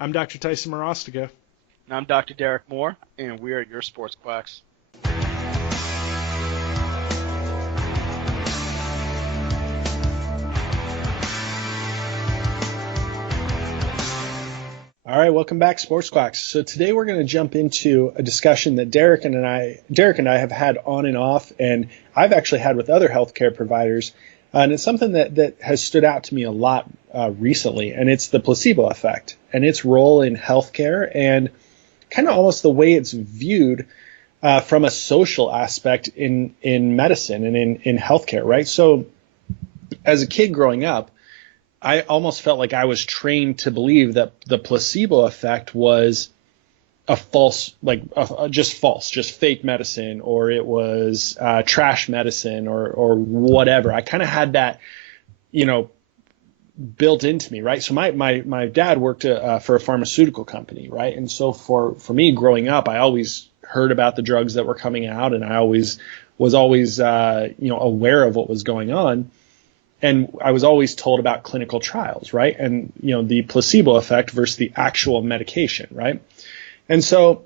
I'm Dr. Tyson Morostiga. And I'm Dr. Derek Moore, and we are your sports quacks. All right, welcome back, Sports Quacks. So today we're going to jump into a discussion that Derek and I have had on and off, and I've actually had with other healthcare providers, and it's something that has stood out to me a lot recently, and it's the placebo effect and its role in healthcare and kind of almost the way it's viewed from a social aspect in medicine and in healthcare, right? So as a kid growing up, I almost felt like I was trained to believe that the placebo effect was a false, just false, just fake medicine, or it was trash medicine, or whatever. I kind of had that, built into me, right? So my dad worked for a pharmaceutical company, right? And so for me growing up, I always heard about the drugs that were coming out, and I was always aware of what was going on. And I was always told about clinical trials, right? And, the placebo effect versus the actual medication, right? And so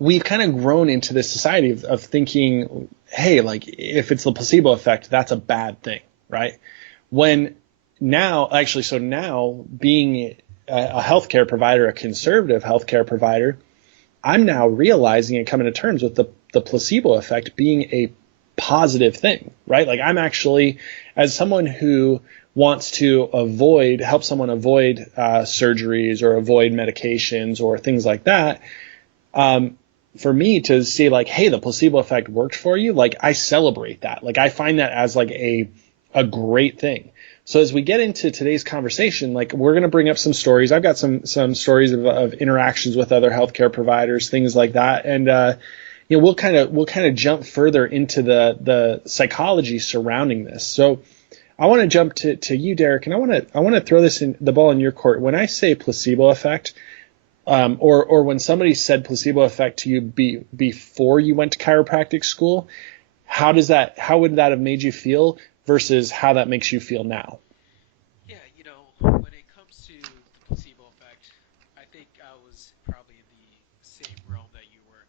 we've kind of grown into this society of thinking, hey, like if it's the placebo effect, that's a bad thing, right? When now being a healthcare provider, a conservative healthcare provider, I'm now realizing and coming to terms with the placebo effect being a positive thing, right? Like I'm actually, as someone who wants to help someone avoid surgeries or avoid medications or things like that, for me to see like, hey, the placebo effect worked for you, like I celebrate that. Like I find that as like a great thing. So as we get into today's conversation, like we're going to bring up some stories. I've got some stories of interactions with other healthcare providers, things like that, and we'll kind of jump further into the psychology surrounding this. So I want to jump to you, Derek, and I want to throw the ball in your court. When I say placebo effect, or when somebody said placebo effect to you before you went to chiropractic school, how would that have made you feel versus how that makes you feel now? Yeah, when it comes to the placebo effect, I think I was probably in the same realm that you were.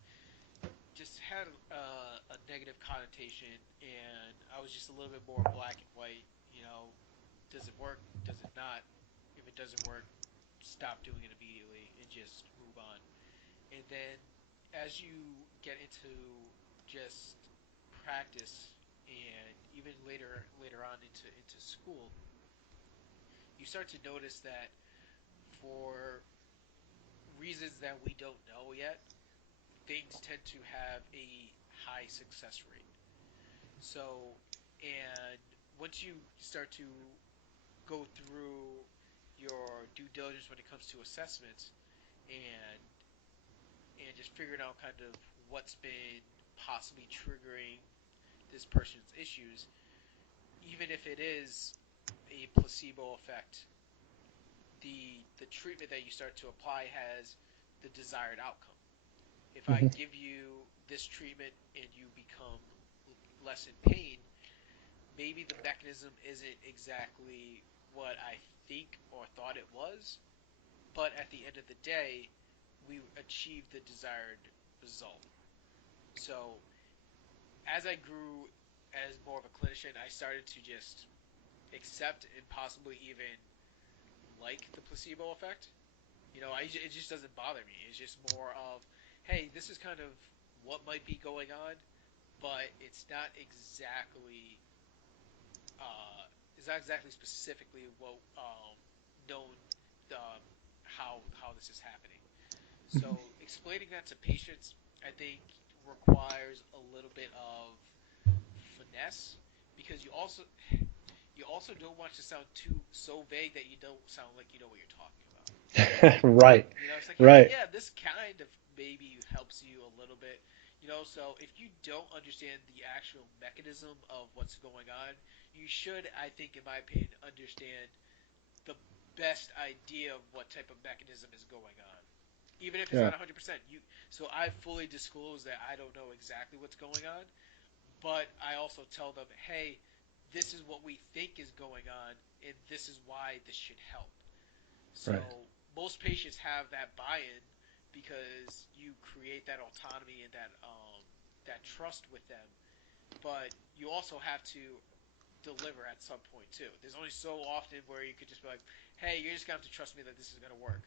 Just had a negative connotation, and I was just a little bit more black and white. Does it work? Does it not? If it doesn't work, stop doing it immediately and just move on. And then as you get into just practice and even later on into school, you start to notice that for reasons that we don't know yet, things tend to have a high success rate. So, and once you start to go through your due diligence when it comes to assessments and just figuring out kind of what's been possibly triggering this person's issues, even if it is a placebo effect, the treatment that you start to apply has the desired outcome. If I Mm-hmm. give you this treatment and you become less in pain, maybe the mechanism isn't exactly what I think or thought it was, but at the end of the day, we achieve the desired result. So as I grew as more of a clinician, I started to just accept and possibly even like the placebo effect. It just doesn't bother me. It's just more of, hey, this is kind of what might be going on, but uh, it's not exactly specifically what known how this is happening. So explaining that to patients, I think, requires a little bit of finesse because you also don't want to sound too so vague that you don't sound like you know what you're talking about. Right, It's like, hey, right. yeah, this kind of maybe helps you a little bit. So if you don't understand the actual mechanism of what's going on, you should, I think, in my opinion, understand the best idea of what type of mechanism is going on. Even if it's Yeah. not 100%. So I fully disclose that I don't know exactly what's going on, but I also tell them, hey, this is what we think is going on, and this is why this should help. Right. So most patients have that buy-in because you create that autonomy and that trust with them, but you also have to deliver at some point too. There's only so often where you could just be like, "Hey, you're just gonna have to trust me that this is gonna work."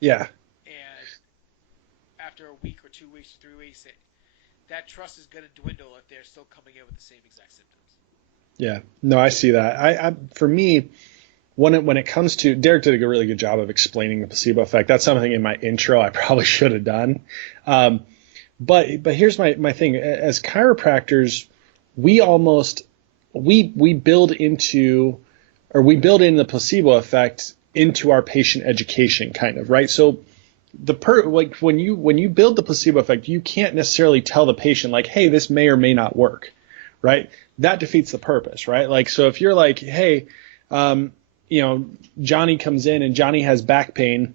Yeah. And after a week or 2 weeks or 3 weeks, that trust is gonna dwindle if they're still coming in with the same exact symptoms. Yeah. No, I see that. For me, when it comes to, Derek did a really good job of explaining the placebo effect. That's something in my intro I probably should have done. Um, but here's my thing. As chiropractors, we almost we build into, or we build in the placebo effect into our patient education, kind of, right? So like when you build the placebo effect, you can't necessarily tell the patient like, hey, this may or may not work, right? That defeats the purpose, right? Like, so if you're like, hey, um, Johnny comes in and Johnny has back pain,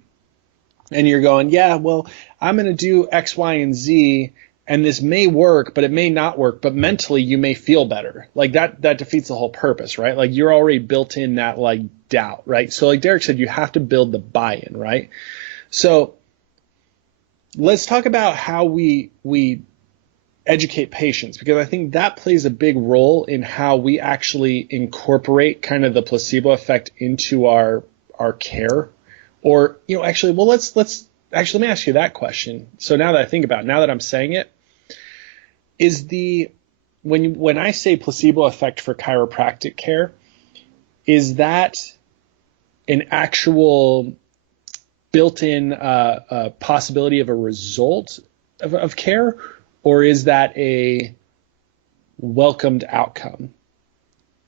and you're going, yeah, well, I'm going to do X, Y, and Z, and this may work, but it may not work, but mentally you may feel better. Like that defeats the whole purpose, right? Like you're already built in that like doubt, right? So like Derek said, you have to build the buy-in, right? So let's talk about how we educate patients, because I think that plays a big role in how we actually incorporate kind of the placebo effect into our care. Or, actually, well, let's actually, let me ask you that question. So now that I think about it, now that I'm saying it, is when I say placebo effect for chiropractic care, is that an actual built-in possibility of a result of care, or is that a welcomed outcome?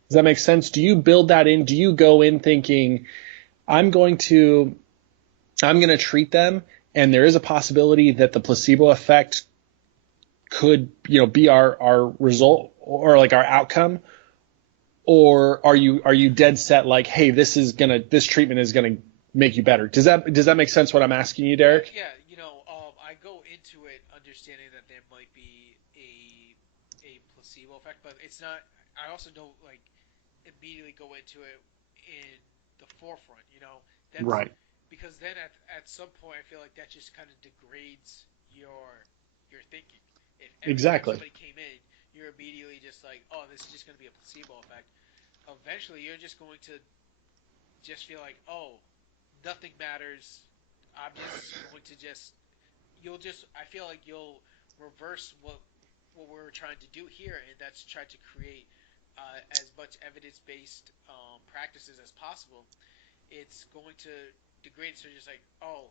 Does that make sense? Do you build that in? Do you go in thinking, I'm going to treat them, and there is a possibility that the placebo effect could, be our result, or like our outcome? Or are you dead set like, hey, this treatment is gonna make you better? Does that make sense what I'm asking you, Derek? Yeah, I go into it understanding that there might be a placebo effect, but it's not. I also don't like immediately go into it in the forefront. That's Right. because then at some point I feel like that just kind of degrades your thinking. If every time Exactly. somebody came in, you're immediately just like, oh, this is just going to be a placebo effect. Eventually, you're just going to just feel like, oh, nothing matters. I'm just going to just you'll just I feel like you'll reverse what we're trying to do here, and that's try to create as much evidence-based practices as possible. It's going to degrade, so just like, oh,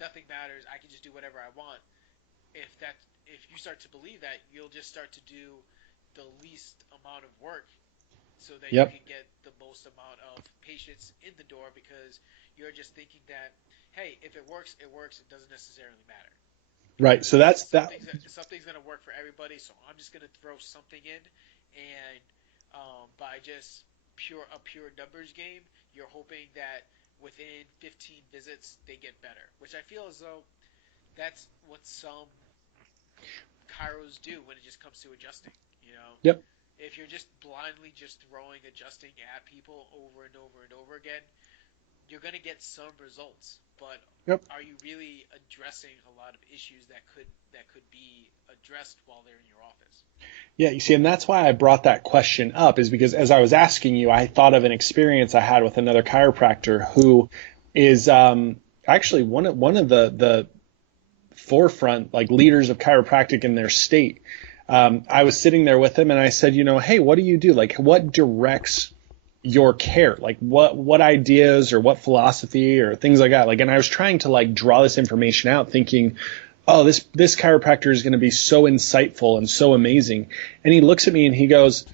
nothing matters, I can just do whatever I want. If you start to believe that, you'll just start to do the least amount of work so that you Yep. can get the most amount of patients in the door, because you're just thinking that, hey, if it works, it works. It doesn't necessarily matter. Right. So that's that. Something's gonna work for everybody, so I'm just gonna throw something in, and by just pure numbers game, you're hoping that within 15 visits they get better, which I feel as though that's what some chiros do when it just comes to adjusting. You know, Yep. if you're just blindly just throwing adjusting at people over and over and over again, you're going to get some results, but Yep. are you really addressing a lot of issues that could be addressed while they're in your office? Yeah, you see, and that's why I brought that question up, is because as I was asking you, I thought of an experience I had with another chiropractor who is actually one of the forefront like leaders of chiropractic in their state. I was sitting there with him and I said, hey, what do you do? Like, what directs your care? Like, what ideas or what philosophy or things like that? Like, and I was trying to like draw this information out, thinking, oh, this chiropractor is going to be so insightful and so amazing. And he looks at me and he goes,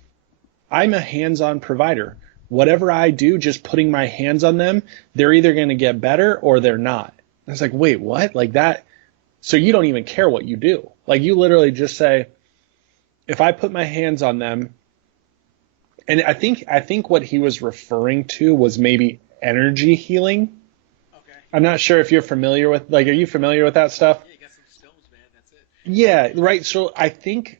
I'm a hands-on provider. Whatever I do, just putting my hands on them, they're either going to get better or they're not. I was like, wait, what? Like that? So you don't even care what you do. Like you literally just say, if I put my hands on them, and I think what he was referring to was maybe energy healing. Okay. I'm not sure if you're familiar with, like, are you familiar with that stuff? Yeah, you got some stones, man. That's it. Yeah, right. So I think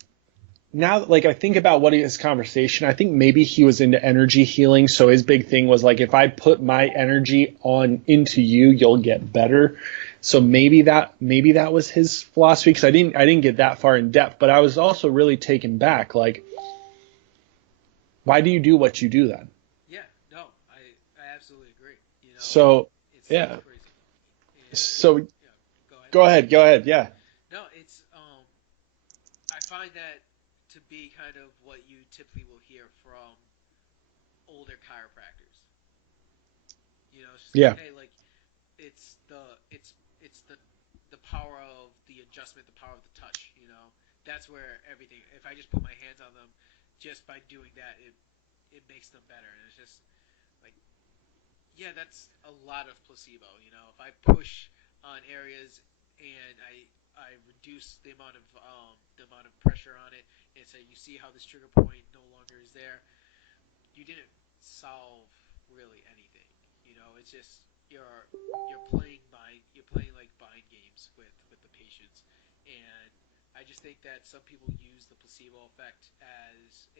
now, like I think about what his conversation, I think maybe he was into energy healing. So his big thing was like, if I put my energy on into you, you'll get better. So maybe that was his philosophy, because I didn't get that far in depth, but I was also really taken back. Like, why do you do what you do then? Yeah, no, I absolutely agree. You know, So it's yeah. crazy. And So yeah, go ahead. go ahead, go ahead. Yeah. No, it's I find that to be kind of what you typically will hear from older chiropractors. You know, it's just like, Yeah. hey, like it's the it's the power of the adjustment, the power of the touch. You know, that's where everything. If I just put my hands on them, just by doing that, it makes them better. And it's just like, yeah, that's a lot of placebo. You know, if I push on areas and I reduce the amount of pressure on it, and say you see how this trigger point no longer is there, you didn't solve really anything. You know, it's just you're playing like mind games with the patients, and I just think that some people use the placebo effect as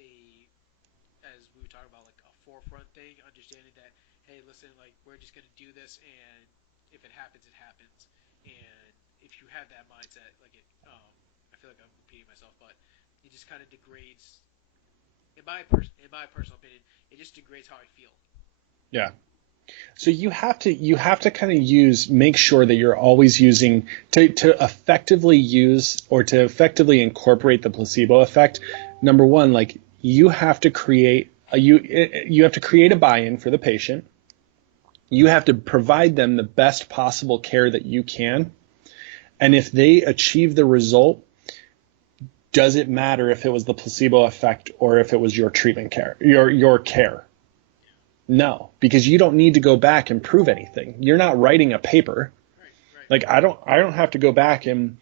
we were talking about, like a forefront thing, understanding that, hey, listen, like we're just gonna do this, and if it happens, it happens. And if you have that mindset, like I feel like I'm repeating myself, but it just kind of degrades, in my personal opinion, it just degrades how I feel. Yeah. So you have to kind of make sure that you're always using to effectively use or to effectively incorporate the placebo effect. Number one, like you have to create a buy-in for the patient. You have to provide them the best possible care that you can. And if they achieve the result, does it matter if it was the placebo effect or if it was your treatment care, your care? No, because you don't need to go back and prove anything. You're not writing a paper. Right, right, Like I don't have to go back and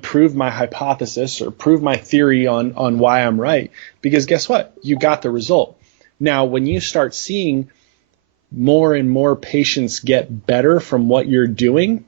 prove my hypothesis or prove my theory on why I'm right, because guess what? You got the result. Now, when you start seeing more and more patients get better from what you're doing,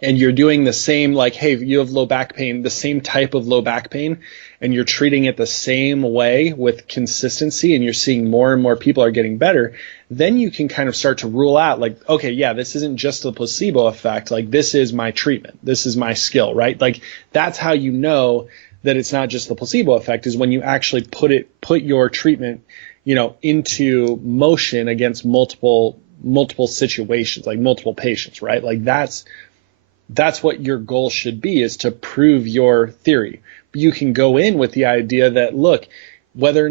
and you're doing the same, like, hey, you have low back pain, the same type of low back pain, and you're treating it the same way with consistency, and you're seeing more and more people are getting better, then you can kind of start to rule out, like, okay, yeah, this isn't just the placebo effect. Like, this is my treatment. This is my skill, right? Like, that's how you know that it's not just the placebo effect, is when you actually put your treatment, into motion against multiple situations, like multiple patients, right? Like that's what your goal should be, is to prove your theory. But you can go in with the idea that, look, whether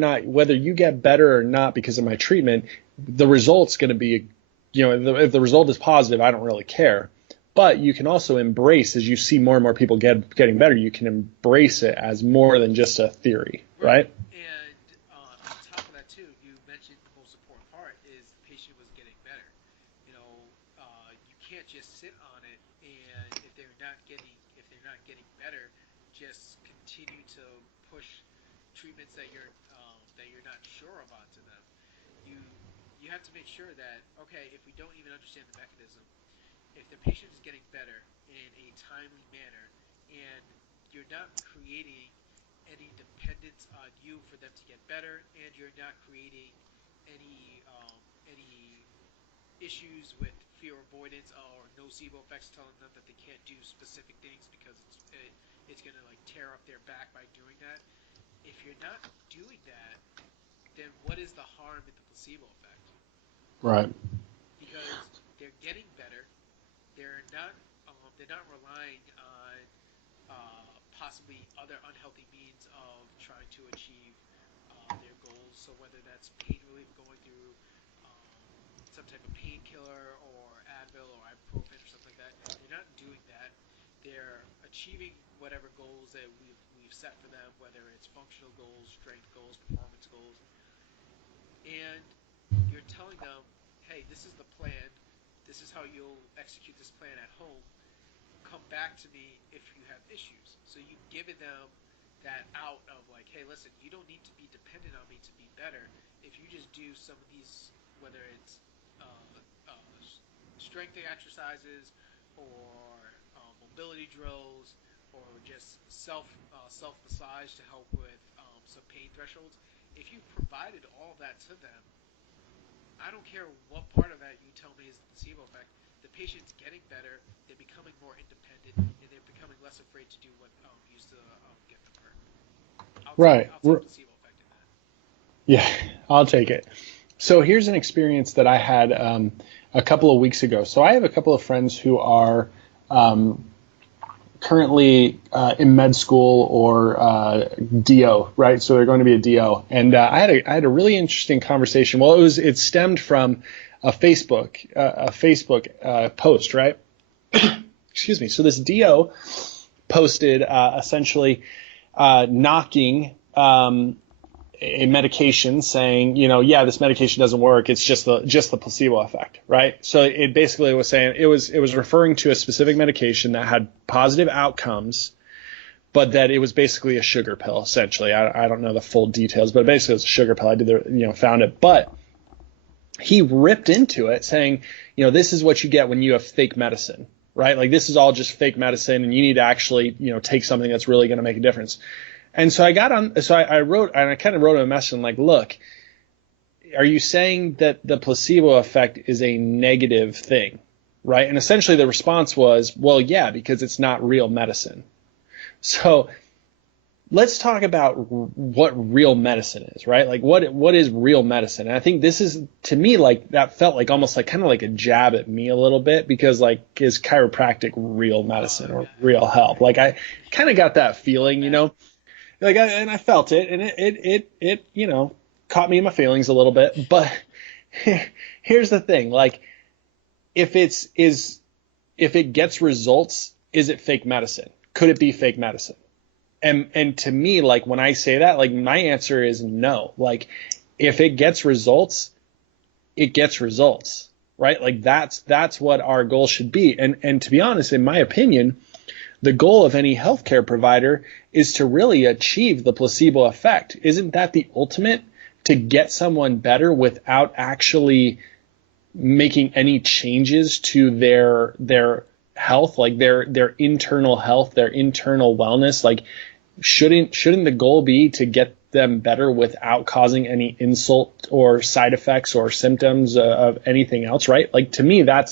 you get better or not because of my treatment, the result's going to be, if the result is positive, I don't really care. But you can also embrace, as you see more and more people getting better, you can embrace it as more than just a theory, right. right? And on top of that too, you mentioned the most important part is the patient was getting better. You know, you can't just sit on it, and if they're not getting better, just continue to push treatments that you're not sure of onto them. You you have to make sure that, okay, if we don't even understand the mechanism, if the patient is getting better in a timely manner, and you're not creating any dependence on you for them to get better, and you're not creating any issues with fear avoidance or nocebo effects, telling them that they can't do specific things because it's going to like tear up their back by doing that. If you're not doing that, then what is the harm in the placebo effect? Right. Because they're getting better, they're not relying on possibly other unhealthy means of trying to achieve their goals. So whether that's pain relief, going through um, some type of painkiller or Advil or ibuprofen or something like that, they're not doing that. They're achieving whatever goals that we've set for them, whether it's functional goals, strength goals, performance goals, and you're telling them, hey, this is the plan. This is how you'll execute this plan at home. Come back to me if you have issues. So you've given them that out of like, hey, listen, you don't need to be dependent on me to be better. If you just do some of these, whether it's strength exercises or mobility drills or just self massage to help with some pain thresholds. If you provided all of that to them, I don't care what part of that you tell me is the placebo effect. The patient's getting better, they're becoming more independent, and they're becoming less afraid to do what used to get them hurt. Right. I'll take placebo effect in that. Yeah, I'll take it. So here's an experience that I had a couple of weeks ago. So I have a couple of friends who are um, currently in med school or DO, right? So they're going to be a DO. And I had a really interesting conversation. Well, it stemmed from a Facebook post, right? Excuse me. So this DO posted essentially knocking a medication, saying, yeah, this medication doesn't work. It's just the placebo effect, right? So it basically was saying it was referring to a specific medication that had positive outcomes, but that it was basically a sugar pill, essentially. I don't know the full details, but basically it was a sugar pill. I did found it, but he ripped into it saying, this is what you get when you have fake medicine, right? Like this is all just fake medicine, and you need to actually, take something that's really going to make a difference. And so I wrote, and I kind of wrote him a message, and like, look, are you saying that the placebo effect is a negative thing, right? And essentially the response was, well, yeah, because it's not real medicine. So let's talk about what real medicine is, right? Like what is real medicine? And I think this is, to me, like that felt like almost like kind of like a jab at me a little bit, because like, is chiropractic real medicine or real help? Like I kind of got that feeling, and I felt it, and it caught me in my feelings a little bit. But here's the thing, like if it's is if it gets results, is it fake medicine? Could it be fake medicine? And to me, like when I say that, like my answer is no. Like if it gets results, it gets results, right? Like that's what our goal should be. And to be honest, in my opinion, the goal of any healthcare provider is to really achieve the placebo effect. Isn't that the ultimate? To get someone better without actually making any changes to their health, like their internal health, their internal wellness. Like shouldn't the goal be to get them better without causing any insult or side effects or symptoms of anything else, right? Like to me, that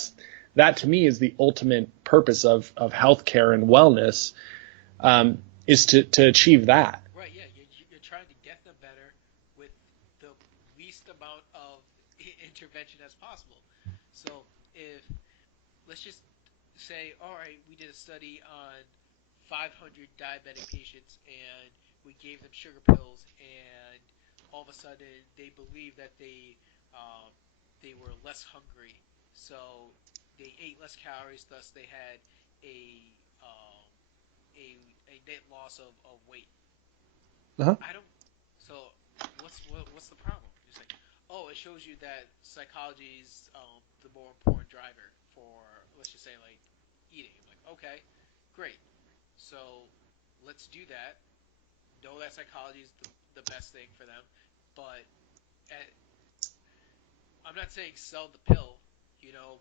to me is the ultimate purpose of healthcare and wellness, is to achieve that. Right, yeah, you're trying to get them better with the least amount of intervention as possible. So if let's just say, all right, we did a study on 500 diabetic patients and we gave them sugar pills, and all of a sudden they believed that they were less hungry, so they ate less calories, thus they had a um, a net loss of weight. Uh-huh. I don't. So what's the problem? It's like, oh, it shows you that psychology is the more important driver for, let's just say, like eating. I'm like, okay, great. So let's do that. Know that psychology is the best thing for them, but at, I'm not saying sell the pill,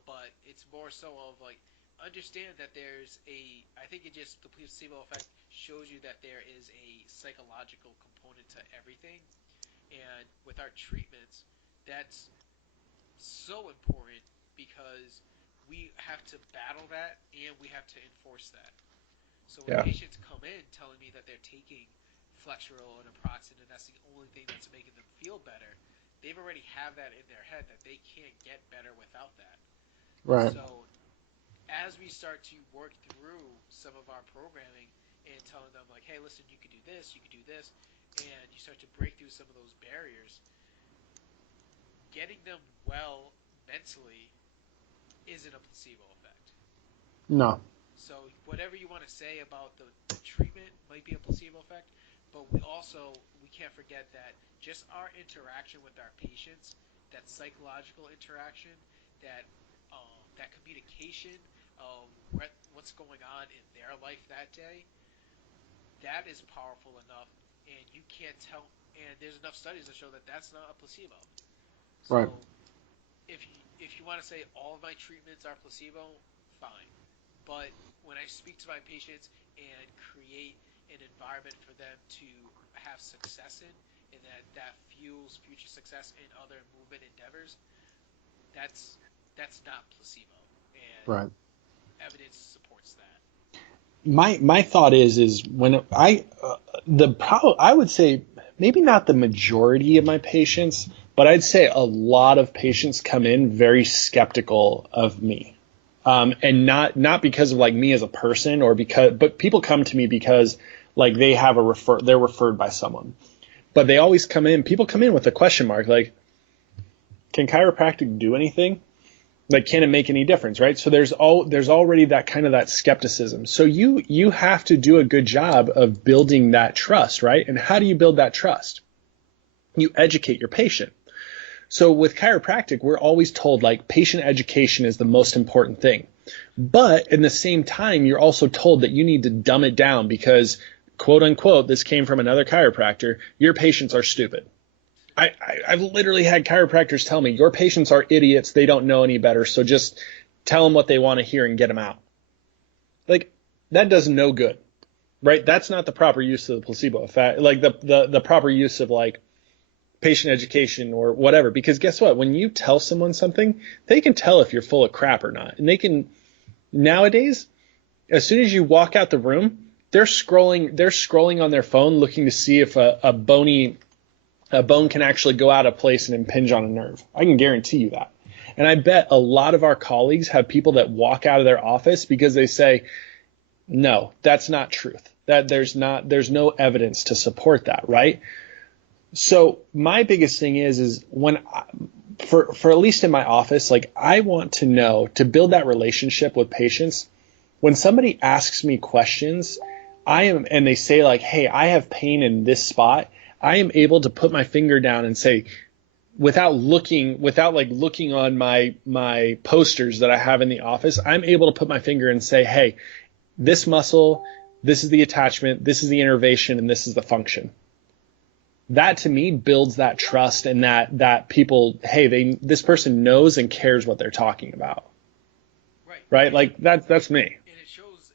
but it's more so of like understand that there's a. I think it just the placebo effect shows you that there is a psychological component to everything, and with our treatments, that's so important because we have to battle that and we have to enforce that. So when Yeah. patients come in telling me that they're taking Flexeril and Naproxen and that's the only thing that's making them feel better, they've already have that in their head that they can't get better without that. Right. So as we start to work through some of our programming and telling them like, hey, listen, you could do this, you could do this, and you start to break through some of those barriers, getting them well mentally isn't a placebo effect. No. So whatever you want to say about the treatment might be a placebo effect, but we can't forget that just our interaction with our patients, that psychological interaction, that communication of what's going on in their life that day, that is powerful enough, and you can't tell. And there's enough studies to show that that's not a placebo. Right. So if you want to say all of my treatments are placebo, fine. But when I speak to my patients and create an environment for them to have success in, and that fuels future success in other movement endeavors, that's that's not placebo, and Right. evidence supports that. My thought is when I would say maybe not the majority of my patients, but I'd say a lot of patients come in very skeptical of me. And not because of like me as a person but people come to me because like they're referred by someone. But people come in with a question mark, like, can chiropractic do anything? Like, can it make any difference, right? So there's already that kind of that skepticism. So you have to do a good job of building that trust, right? And how do you build that trust? You educate your patient. So with chiropractic, we're always told like patient education is the most important thing. But in the same time, you're also told that you need to dumb it down because, quote unquote, this came from another chiropractor, your patients are stupid. I've literally had chiropractors tell me, your patients are idiots. They don't know any better. So just tell them what they want to hear and get them out. Like, that does no good, right? That's not the proper use of the placebo effect, like the proper use of like patient education or whatever. Because guess what? When you tell someone something, they can tell if you're full of crap or not. And they can, nowadays, as soon as you walk out the room, they're scrolling on their phone looking to see if a bone can actually go out of place and impinge on a nerve. I can guarantee you that. And I bet a lot of our colleagues have people that walk out of their office because they say, no, that's not truth. That there's no evidence to support that, right? So my biggest thing is for at least in my office, like I want to know, to build that relationship with patients, when somebody asks me questions, and they say like, hey, I have pain in this spot, I am able to put my finger down and say, without looking on my posters that I have in the office, I'm able to put my finger and say, hey, this muscle, this is the attachment, this is the innervation, and this is the function. That to me builds that trust and that people, hey, this person knows and cares what they're talking about. Right? Like that's me. And it shows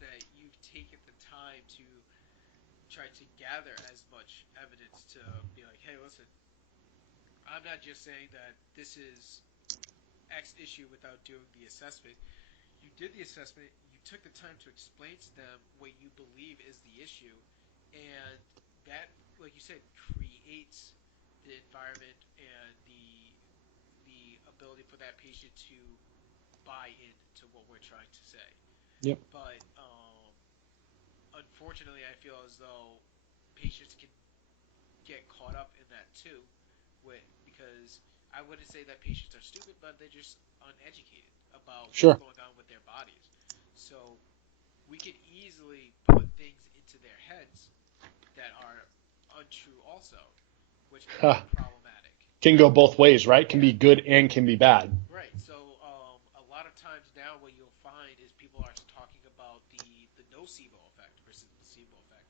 that you've taken the time to try to gather as much evidence to be like, hey, listen, I'm not just saying that this is X issue without doing the assessment. You did the assessment, you took the time to explain to them what you believe is the issue, and that, like you said, creates the environment and the ability for that patient to buy into what we're trying to say. Yep. But unfortunately, I feel as though patients can get caught up in that too, because I wouldn't say that patients are stupid, but they're just uneducated about what's Sure. going on with their bodies. So we can easily put things into their heads that are untrue also, which can be problematic. Can go both ways, right? Can Yeah. be good and can be bad. Right. So a lot of times now, what you'll find is people are talking about the nocebo effect versus placebo effect,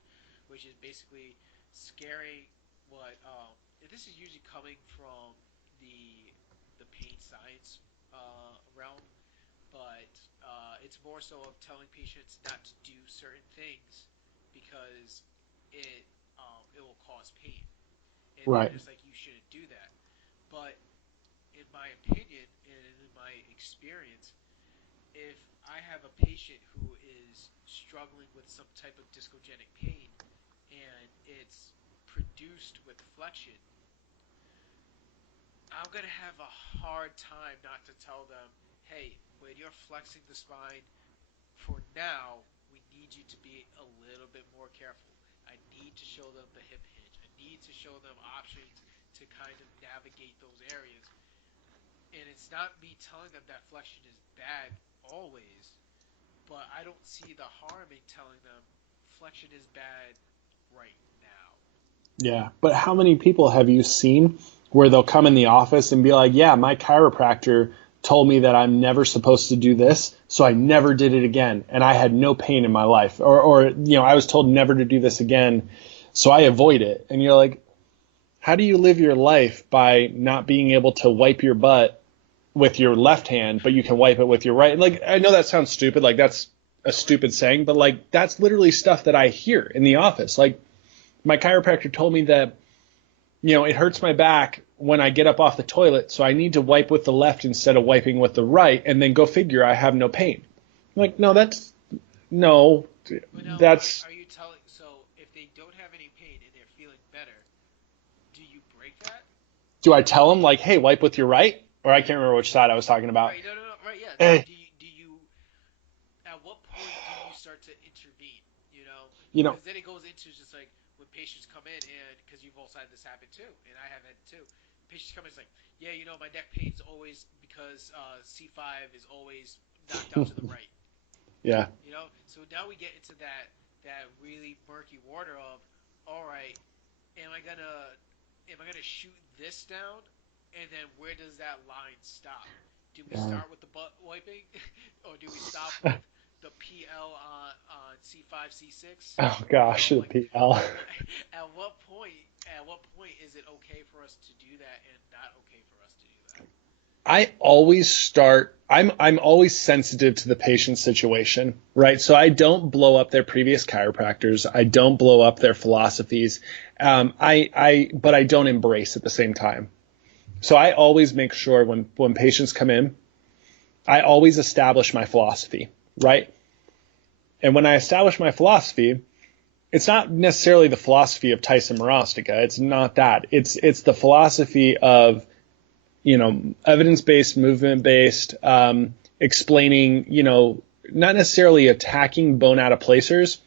which is basically scaring what. And this is usually coming from the pain science realm, but it's more so of telling patients not to do certain things because it it will cause pain, and they're Right. just like, you shouldn't do that. But in my opinion and in my experience, if I have a patient who is struggling with some type of discogenic pain and it's produced with flexion, I'm going to have a hard time not to tell them, hey, when you're flexing the spine, for now, we need you to be a little bit more careful. I need to show them the hip hinge. I need to show them options to kind of navigate those areas. And it's not me telling them that flexion is bad always, but I don't see the harm in telling them flexion is bad right now. Yeah. But how many people have you seen where they'll come in the office and be like, yeah, my chiropractor told me that I'm never supposed to do this, so I never did it again, and I had no pain in my life. Or I was told never to do this again, so I avoid it. And you're like, how do you live your life by not being able to wipe your butt with your left hand, but you can wipe it with your right? Like, I know that sounds stupid. Like, that's a All right. stupid saying, but like that's literally stuff that I hear in the office. Like my chiropractor told me that, it hurts my back when I get up off the toilet, so I need to wipe with the left instead of wiping with the right, and then go figure I have no pain. I'm like, no, But now, that's, are you telling? So if they don't have any pain and they're feeling better, do you break that? do I tell them like, hey, wipe with your right? Or I can't remember which side I was talking about. Right. No. No. No. Right. Yeah. Eh, Do you? At what point do you start to intervene? You know, you know, because then it goes into just like when patients come in, and because you've also had this happen too, and I have had it too. Patients come in, it's like, yeah, my neck pain's always because C5 is always knocked out to the right. yeah. So now we get into that really murky water of, all right, am I gonna shoot this down, and then where does that line stop? Do we Uh, start with the butt wiping, or do we stop with the PL on C5 C6? oh gosh, the Like PL. at what point is it okay for us to do that and not okay for us to do that? I'm always sensitive to the patient's situation, right? So I don't blow up their previous chiropractors. I don't blow up their philosophies. But I don't embrace at the same time. So I always make sure when patients come in, I always establish my philosophy, right? And when I establish my philosophy, it's not necessarily the philosophy of Tyson Morostica. It's not that. It's the philosophy of, evidence-based, movement-based, explaining, not necessarily attacking bone out of placers,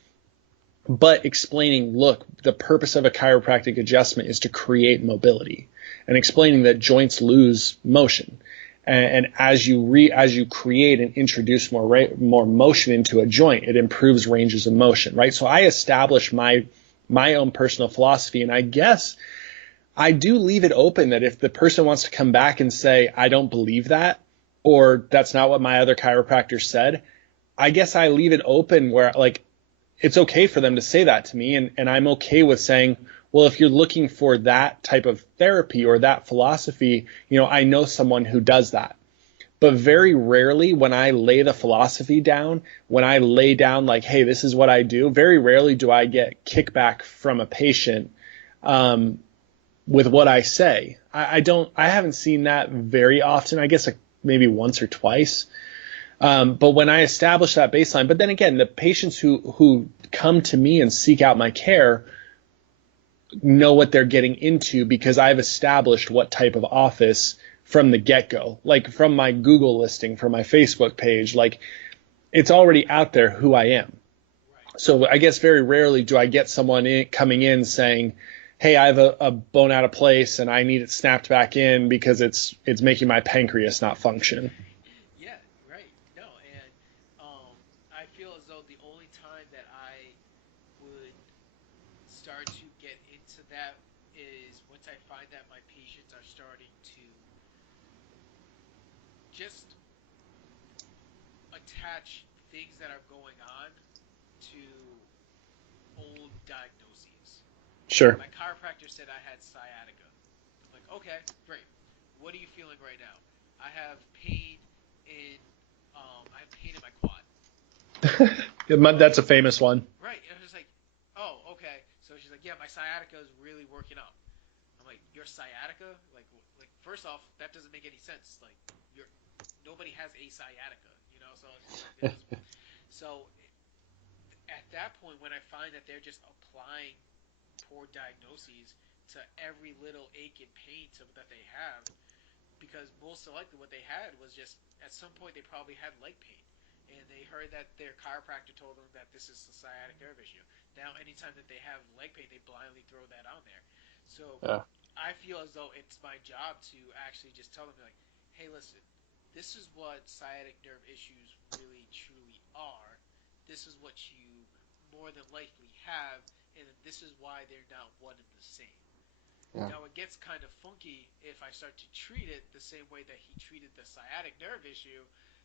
but explaining, look, the purpose of a chiropractic adjustment is to create mobility, and explaining that joints lose motion. And as you create and introduce more motion into a joint, it improves ranges of motion, right? So I establish my own personal philosophy, and I guess I do leave it open that if the person wants to come back and say, I don't believe that, or that's not what my other chiropractor said, I guess I leave it open where like it's okay for them to say that to me. And I'm okay with saying, well, if you're looking for that type of therapy or that philosophy, I know someone who does that. But very rarely when I lay the philosophy down, when I lay down like, hey, this is what I do, very rarely do I get kickback from a patient um, with what I say. I haven't seen that very often. I guess like maybe once or twice. But when I establish that baseline, but then again, the patients who come to me and seek out my care know what they're getting into because I've established what type of office from the get-go, like from my Google listing, from my Facebook page, like it's already out there who I am. Right. So I guess very rarely do I get someone coming in saying, hey, I have a bone out of place and I need it snapped back in because it's making my pancreas not function. Yeah, right. No, and I feel as though the only time that I would start to get into that is once I find that my patients are starting to just attach things that are going on to old diagnoses. Like Sure. my chiropractor said I had sciatica. I'm like, okay, great. What are you feeling right now? I have pain in my quad. That's a famous one. Right. And I was like, oh, okay. So she's like, yeah, my sciatica is really working up. I'm like, your sciatica? Like first off, that doesn't make any sense. Like, you're nobody has a sciatica, So it's just like it doesn't. So at that point, when I find that they're just applying poor diagnoses to every little ache and pain that they have, because most likely what they had was just at some point they probably had leg pain, and they heard that their chiropractor told them that this is a sciatic nerve issue. Now, anytime that they have leg pain, they blindly throw that on there. So Yeah. I feel as though it's my job to actually just tell them like, hey, listen, this is what sciatic nerve issues really truly are. This is what you more than likely have, and this is why they're not one and the same. Yeah. Now it gets kind of funky if I start to treat it the same way that he treated the sciatic nerve issue.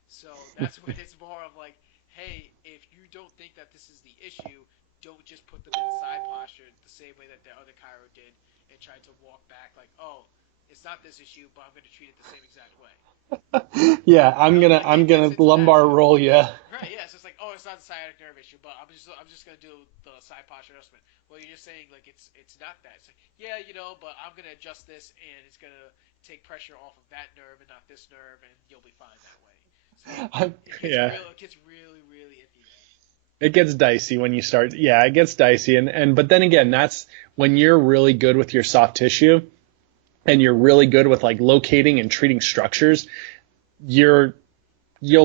So that's when it's more of like, hey, if you don't think that this is the issue, don't just put them in side posture the same way that the other chiro did and try to walk back like, oh, it's not this issue, but I'm going to treat it the same exact way. Yeah, I'm gonna Like I'm it gets gonna into that. lumbar So roll you. right, yeah, so it's like, oh, the sciatic nerve issue, but I'm just gonna do the side posture adjustment. Well, you're just saying like it's not that. It's like, yeah, but I'm gonna adjust this, and it's gonna take pressure off of that nerve and not this nerve, and you'll be fine that way. So Yeah. it gets really really iffy there. It gets dicey when you start. Yeah, it gets dicey. But then again, that's when you're really good with your soft tissue and you're really good with like locating and treating structures, you'll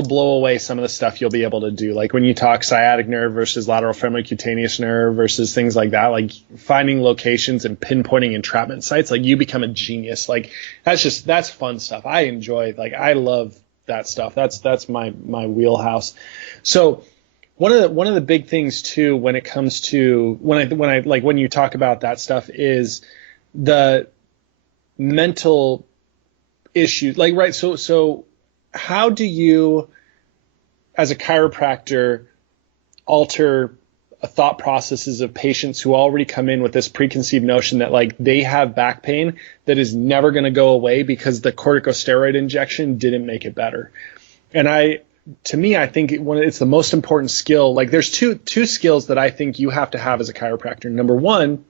blow away some of the stuff you'll be able to do. Like when you talk sciatic nerve versus lateral femoral cutaneous nerve versus things like that, like finding locations and pinpointing entrapment sites, like you become a genius. Like that's fun stuff. I I love that stuff. That's my wheelhouse. So one of the big things too when it comes to when you talk about that stuff is the mental issues. Like, right, so how do you, as a chiropractor, alter thought processes of patients who already come in with this preconceived notion that like they have back pain that is never going to go away because the corticosteroid injection didn't make it better? And to me, I think it's the most important skill. Like there's two skills that I think you have to have as a chiropractor. Number one,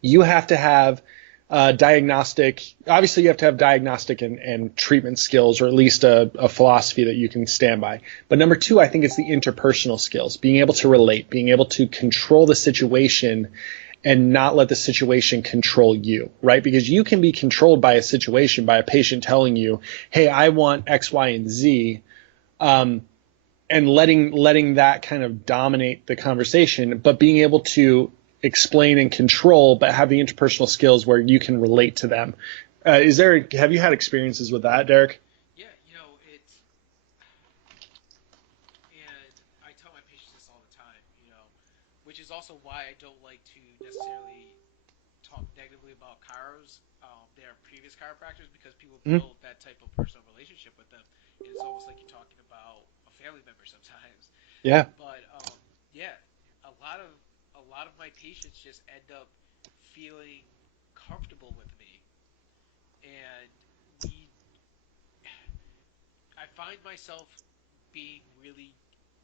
you have to have obviously you have to have diagnostic and treatment skills, or at least a philosophy that you can stand by. But number two, I think it's the interpersonal skills, being able to relate, being able to control the situation and not let the situation control you, right? Because you can be controlled by a situation, by a patient telling you, hey, I want X, Y, and Z, and letting that kind of dominate the conversation, but being able to explain and control, but have the interpersonal skills where you can relate to them. Have you had experiences with that, Derek? Yeah, and I tell my patients this all the time, which is also why I don't like to necessarily talk negatively about chiros, their previous chiropractors, because people build that type of personal relationship with them. And it's almost like you're talking about a family member sometimes. Yeah. But yeah, a lot of my patients just end up feeling comfortable with me, and we I find myself being really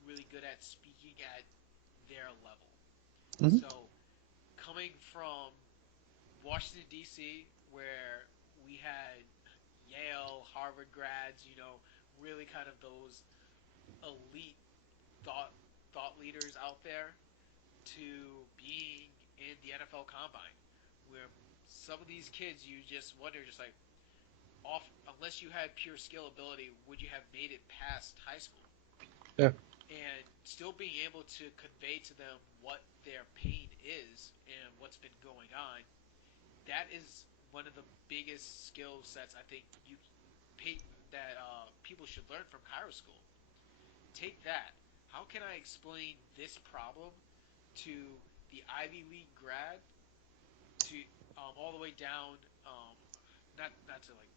really good at speaking at their level. Mm-hmm. So coming from Washington D.C., where we had Yale, Harvard grads, really kind of those elite thought thought leaders out there, to being in the NFL Combine, where some of these kids you just wonder, just like, off unless you had pure skill ability, would you have made it past high school? Yeah. And still being able to convey to them what their pain is and what's been going on, that is one of the biggest skill sets I think that people should learn from chiro school. Take that. How can I explain this problem to the Ivy League grad, to all the way down, not to like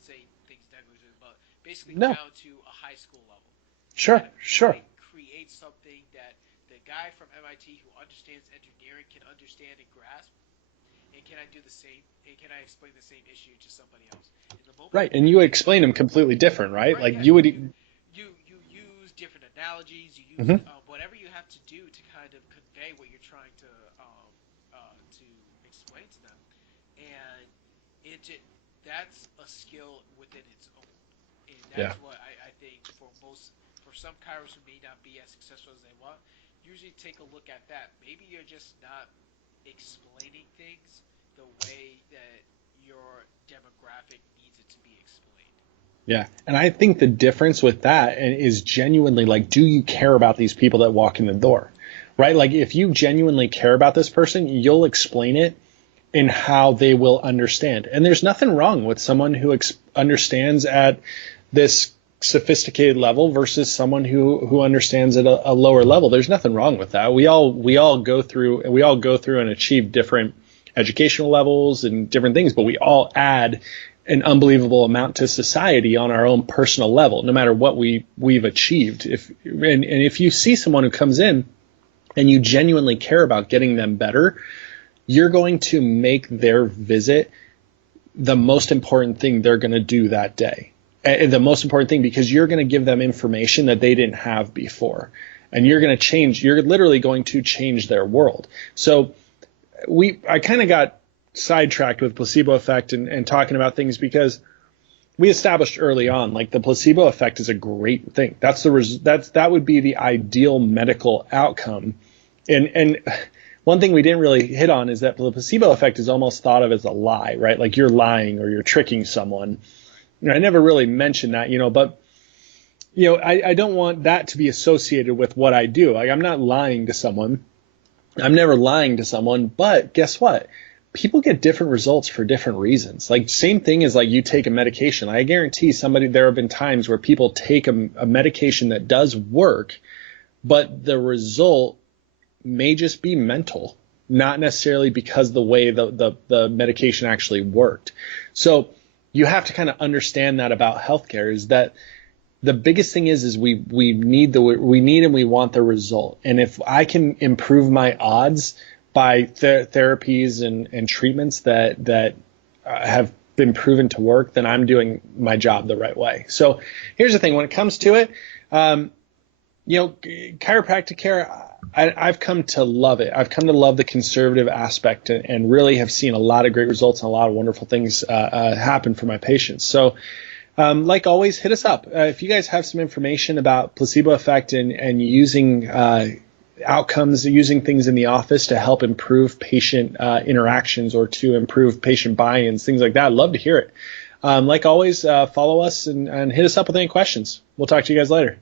say things negatively, but basically No. down to a high school level. Sure. Can I create something that the guy from MIT who understands engineering can understand and grasp? And can I do the same? And can I explain the same issue to somebody else? In the moment, Right. And you explain them completely different, right? right? Like Yeah. you would. You use different analogies. You use Mm-hmm. whatever you have to do to kind of convey what you're trying to explain to them, and that's a skill within its own. And Yeah. that's what I think for some chiros who may not be as successful as they want, usually take a look at that. Maybe you're just not explaining things the way that your demographic needs it to be explained. Yeah. And I think the difference with that is genuinely like, do you care about these people that walk in the door? Right? Like if you genuinely care about this person, you'll explain it in how they will understand. And there's nothing wrong with someone who understands at this sophisticated level versus someone who understands at a lower level. There's nothing wrong with that. We all go through and achieve different educational levels and different things, but we all add an unbelievable amount to society on our own personal level, no matter what we've achieved. If you see someone who comes in and you genuinely care about getting them better, you're going to make their visit the most important thing they're going to do that day. the most important thing, because you're going to give them information that they didn't have before. And you're literally going to change their world. So I kind of got sidetracked with placebo effect and talking about things because we established early on, like, the placebo effect is a great thing. That would be the ideal medical outcome. And one thing we didn't really hit on is that the placebo effect is almost thought of as a lie, right? Like you're lying or you're tricking someone. I never really mentioned that, but I don't want that to be associated with what I do. Like, I'm not lying to someone. I'm never lying to someone, but guess what? People get different results for different reasons. Like, same thing as like you take a medication. I guarantee there have been times where people take a medication that does work, but the result may just be mental, not necessarily because the way the medication actually worked. So you have to kind of understand that about healthcare, is that the biggest thing is we need and we want the result. And if I can improve my odds by therapies and treatments that have been proven to work, then I'm doing my job the right way. So here's the thing: when it comes to it, chiropractic care, I've come to love it. I've come to love the conservative aspect and really have seen a lot of great results and a lot of wonderful things happen for my patients. So like always, hit us up. If you guys have some information about placebo effect and using outcomes, using things in the office to help improve patient interactions or to improve patient buy-ins, things like that, I'd love to hear it. Like always, follow us and hit us up with any questions. We'll talk to you guys later.